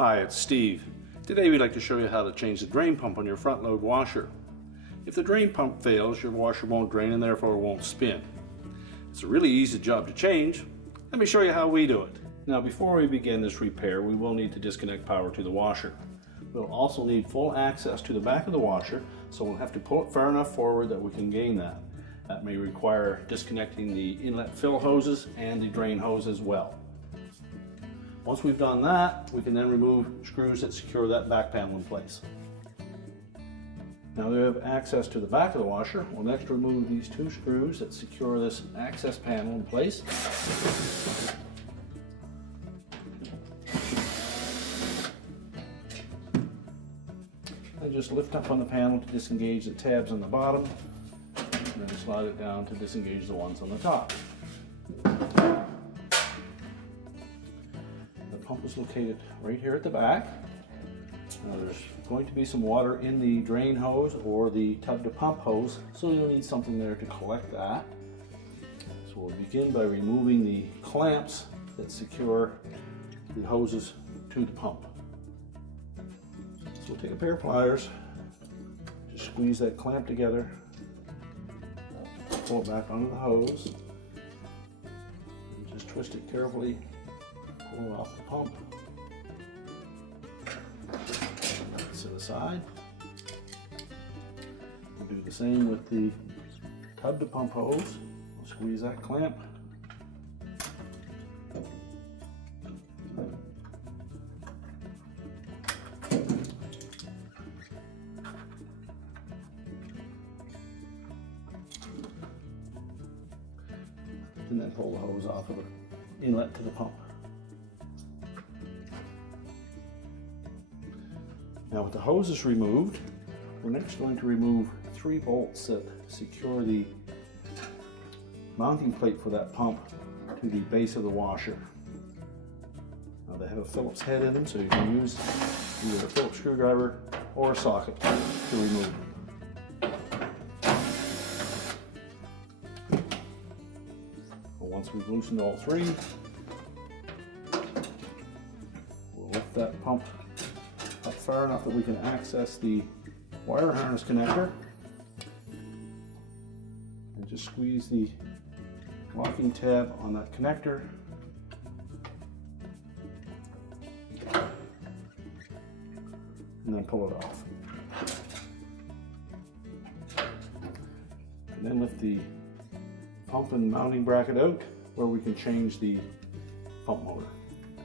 Hi, it's Steve. Today we'd like to show you how to change the drain pump on your front load washer. If the drain pump fails, your washer won't drain and therefore won't spin. It's a really easy job to change. Let me show you how we do it. Now before we begin this repair, we will need to disconnect power to the washer. We'll also need full access to the back of the washer, so we'll have to pull it far enough forward that we can gain that. That may require disconnecting the inlet fill hoses and the drain hose as well. Once we've done that, we can then remove screws that secure that back panel in place. Now that we have access to the back of the washer, we'll next remove these two screws that secure this access panel in place. And just lift up on the panel to disengage the tabs on the bottom, and then slide it down to disengage the ones on the top. The pump is located right here at the back. Now there's going to be some water in the drain hose or the tub to pump hose, so you'll need something there to collect that. So we'll begin by removing the clamps that secure the hoses to the pump. So we'll take a pair of pliers, just squeeze that clamp together, pull it back onto the hose, and just twist it carefully, pull it off the pump. To the side. We'll do the same with the tub to pump hose. We'll squeeze that clamp. And then pull the hose off of the inlet to the pump. Now with the hoses removed, we're next going to remove 3 bolts that secure the mounting plate for that pump to the base of the washer. Now they have a Phillips head in them, so you can use either a Phillips screwdriver or a socket to remove them. Well, once we've loosened all 3, we'll lift that pump up far enough that we can access the wire harness connector and just squeeze the locking tab on that connector, and then pull it off. And then lift the pump and mounting bracket out where we can change the pump motor.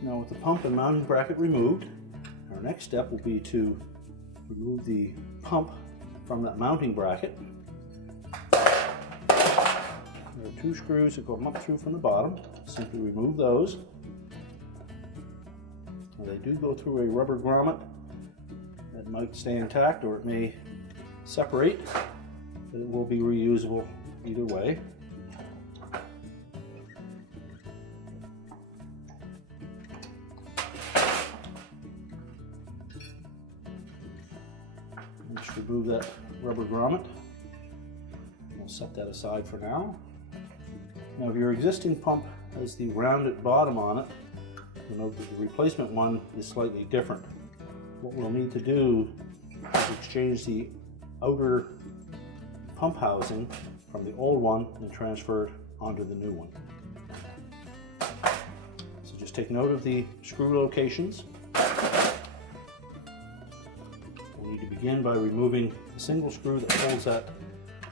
Now with the pump and mounting bracket removed, our next step will be to remove the pump from that mounting bracket. There are 2 screws that go up through from the bottom. Simply remove those. Now they do go through a rubber grommet that might stay intact or it may separate, but it will be reusable either way. Just remove that rubber grommet. We'll set that aside for now. Now if your existing pump has the rounded bottom on it, you'll note that the replacement one is slightly different. What we'll need to do is exchange the outer pump housing from the old one and transfer it onto the new one. So just take note of the screw locations. We need to begin by removing the single screw that holds that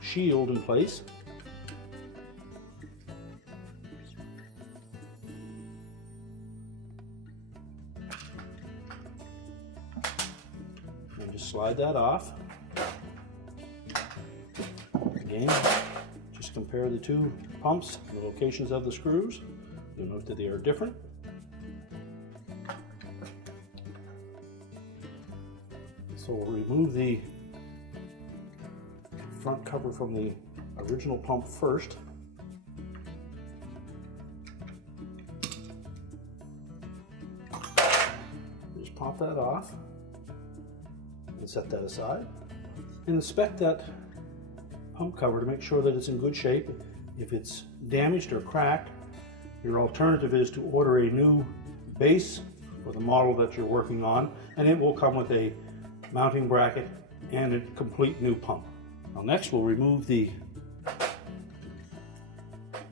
shield in place. And just slide that off. Again, just compare the 2 pumps, the locations of the screws. You'll note that they are different. So we'll remove the front cover from the original pump first. Just pop that off and set that aside. And inspect that pump cover to make sure that it's in good shape. If it's damaged or cracked, your alternative is to order a new base for the model that you're working on, and it will come with a mounting bracket and a complete new pump. Now next we'll remove the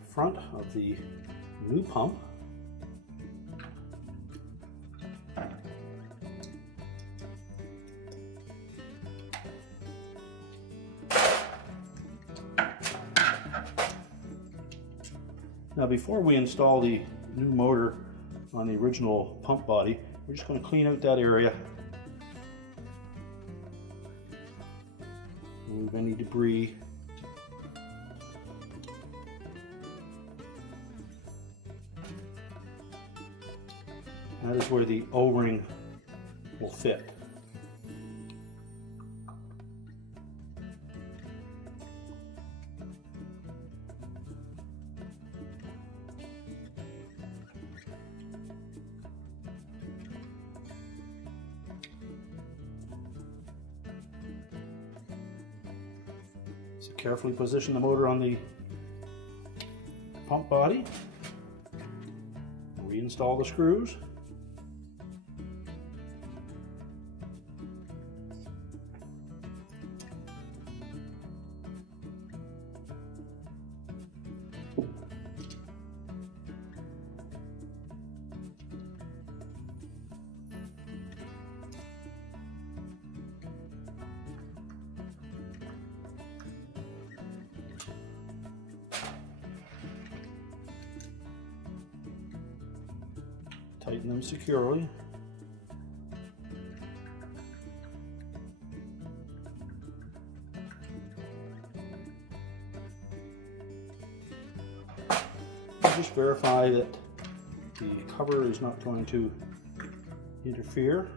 front of the new pump. Now before we install the new motor on the original pump body, we're just going to clean out that area, remove any debris. That is where the O-ring will fit. So carefully position the motor on the pump body, reinstall the screws. Tighten them securely. Just verify that the cover is not going to interfere.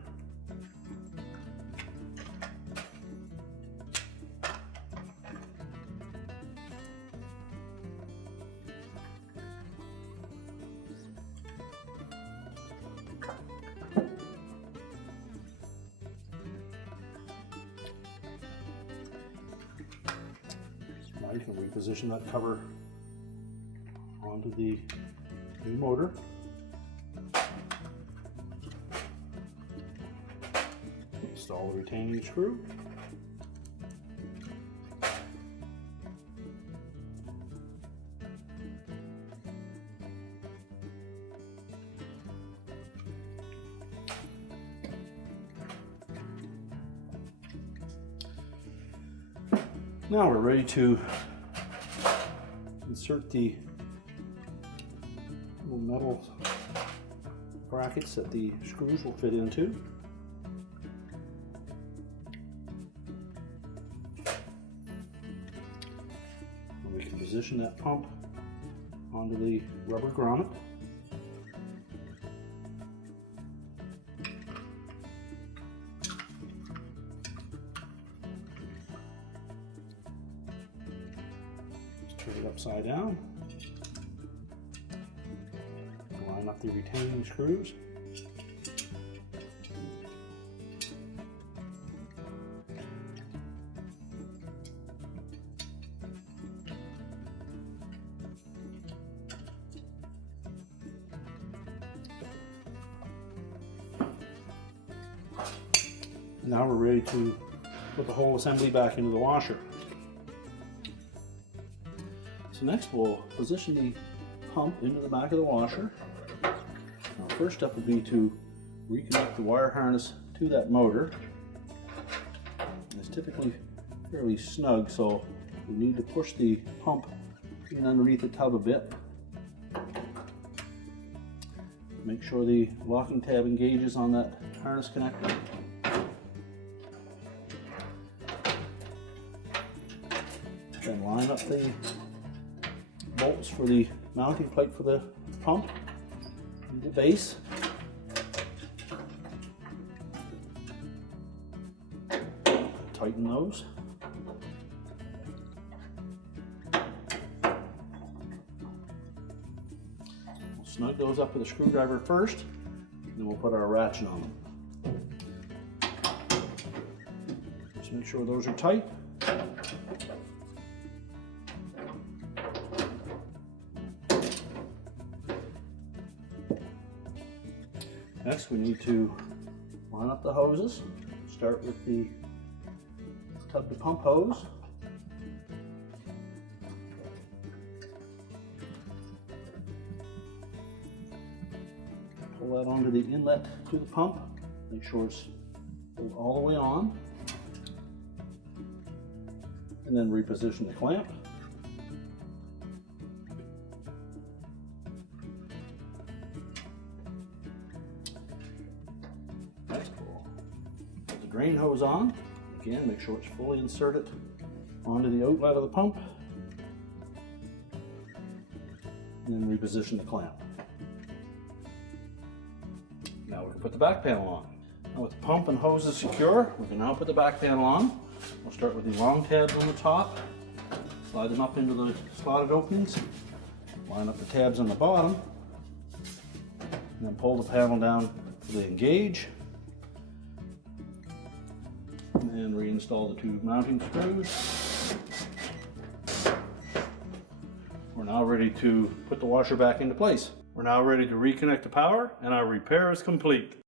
Now you can reposition that cover onto the new motor. Install the retaining screw. Now we're ready to insert the little metal brackets that the screws will fit into. And we can position that pump onto the rubber grommet. Turn it upside down. Line up the retaining screws. Now we're ready to put the whole assembly back into the washer. So next we'll position the pump into the back of the washer. Now, first step would be to reconnect the wire harness to that motor. It's typically fairly snug, so we need to push the pump in underneath the tub a bit. Make sure the locking tab engages on that harness connector. Then line up the bolts for the mounting plate for the pump and the base. Tighten those. We'll snug those up with a screwdriver first, and then we'll put our ratchet on them. Just make sure those are tight. Next, we need to line up the hoses. Start with the tub to pump hose. Pull that onto the inlet to the pump. Make sure it's pulled all the way on. And then reposition the clamp. Next, we'll put the drain hose on. Again, make sure it's fully inserted onto the outlet of the pump. And then reposition the clamp. Now we can put the back panel on. Now with the pump and hoses secure, we can now put the back panel on. We'll start with the long tabs on the top, slide them up into the slotted openings, line up the tabs on the bottom, and then pull the panel down to the engage, and then reinstall the two mounting screws. We're now ready to put the washer back into place. We're now ready to reconnect the power, and our repair is complete.